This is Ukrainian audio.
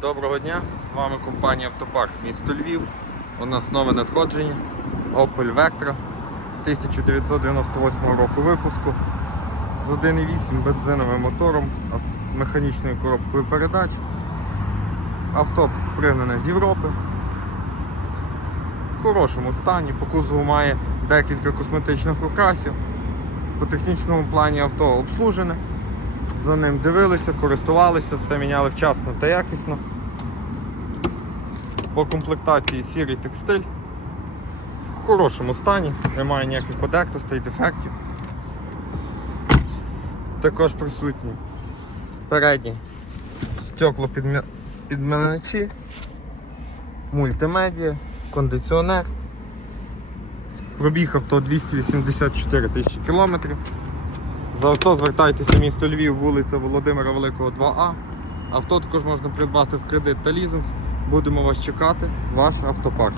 Доброго дня, з вами компанія Автопарк місто Львів. У нас нове надходження Opel Vectra 1998 року випуску з 1,8 бензиновим мотором, механічною коробкою передач. Авто пригнане з Європи. В хорошому стані, по кузову має декілька косметичних окрасів. По технічному плані авто обслужене. За ним дивилися, користувалися, все міняли вчасно та якісно. По комплектації сірий текстиль. В хорошому стані, немає ніяких подертостей, дефектів. Також присутні передні стекло підмивачі, мультимедіа, кондиціонер. Пробіг авто 284 тисячі кілометрів. За авто звертайтеся місто Львів, вулиця Володимира Великого 2А. Авто також можна придбати в кредит та лізинг. Будемо вас чекати, ваш автопарк.